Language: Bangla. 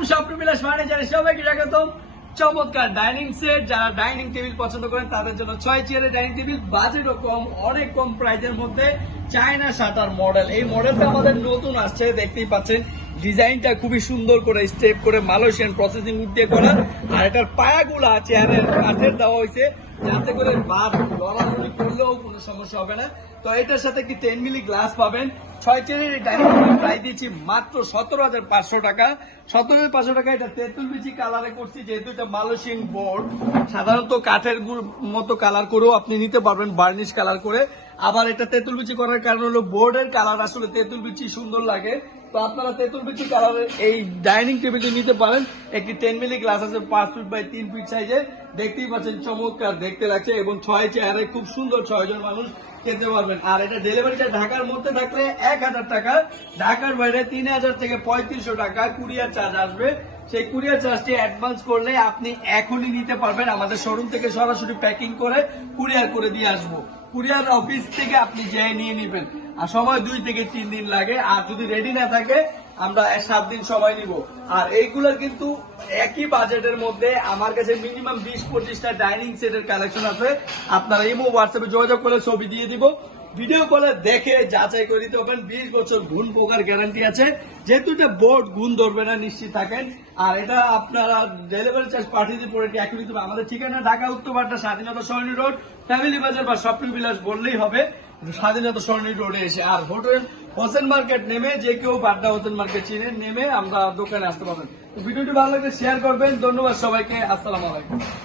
আলাইকুম বিলাস ম্যানেজারে সবাইকে স্বাগতম। চমৎকার ডাইনিং সেট যারা ডাইনিং টেবিল পছন্দ করেন, তাদের জন্য ছয় চেয়ারের ডাইনিং টেবিল বাজেটও কম, অনেক কম প্রাইসের মধ্যে চায়না শাটার মডেল এই মডেলটা আমাদের নতুন আসছে, দেখতেই পাচ্ছেন। ডিজাইনটা খুবই সুন্দর করে স্টেপ করে মালয়েশিয়ান প্রসেসিং উড দিয়ে করা। আর এটার পায়াগুলা চেয়ারের কাঠের দেওয়া হয়েছে। যাতে করে বাদ লড়ালড়ি করলেও কোনো সমস্যা হবে না। তো এটার সাথে একটি টেন মিলি গ্লাস পাবেন। ছয় চেয়ারের এই ডাইনিং টেবিল প্রাইস দিচ্ছি মাত্র সতেরো হাজার পাঁচশো টাকা। সতেরো হাজার পাঁচশো টাকা এটা তেঁতুল বিচি কালারে করছি, যেহেতু এটা মালয়েশিয়ান বোর্ড সাধারণত কাঠের মতো কালার করেও আপনি নিতে পারবেন বার্নিশ কালার করে। আবার এটা তেঁতুল বিচি করার কারণ হলো বোর্ডের কালার আসলে তেঁতুল বিচি সুন্দর লাগে। তো আপনারা তেঁতুল বিচি কালারের এই ডাইনিং টেবিল নিতে পারেন। একটি টেন মিলি গ্লাস আছে, পাঁচ ফুট বাই তিন ফিট সাইজে দেখতেই পাচ্ছেন চমৎকার, দেখতে লাগছে। এবং ছয় চেয়ারে খুব সুন্দর ছয়জন মানুষ খেতে পারবেন। আর এটা ডেলিভারিটা ঢাকার মধ্যে থাকলে এক হাজার টাকা। ঢাকার বাইরে তিন হাজার থেকে পঁয়ত্রিশশো টাকা কুরিয়ার চার্জ আসবে। সেই কুরিয়ার চার্জটি অ্যাডভান্স করলে আপনি এখনই নিতে পারবেন। আমাদের শোরুম থেকে সরাসরি প্যাকিং করে কুরিয়ার করে দিয়ে আসব। কুরিয়ার অফিস থেকে আপনি যেয়ে নিয়ে নেবেন। আর সময় দুই থেকে তিন দিন লাগে। আর যদি রেডি না থাকে, আমরা সাত দিন সময় নিব। আর এইগুলো কিন্তু একই বাজেটের মধ্যে আমার কাছে মিনিমাম বিশ পঁচিশটা ডাইনিং সেটের কালেকশন আছে। আপনারা ইমো হোয়াটসঅ্যাপে যোগাযোগ করে ছবি দিয়ে দিব। ভিডিও কলে দেখে যাচাই করে দিতে পারবেন। বিশ বছর ঘুণ পোকার গ্যারান্টি আছে। যেহেতু এটা বোর্ড গুণ ধরবে না, নিশ্চিত থাকেন। আর এটা আপনারা ডেলিভারি চার্জ পাঠিয়ে দিয়ে পরে একই দিতে আমাদের ঠিকানা ঢাকা উত্তর বাড্ডা স্বাধীনতা সরণি রোড ফ্যামিলি বাজার বা শপিং বিলাস বললেই হবে। স্বাধীনতা সরণি রোডে এসে আর হোটেল হোসেন মার্কেট নেমে যে কেউ বাড্ডা হোসেন মার্কেট চিনে নেমে আমরা দোকানে আসতে পারবেন। ভিডিওটি ভালো লাগলে শেয়ার করবেন। ধন্যবাদ সবাইকে। আসসালাম আলাইকুম।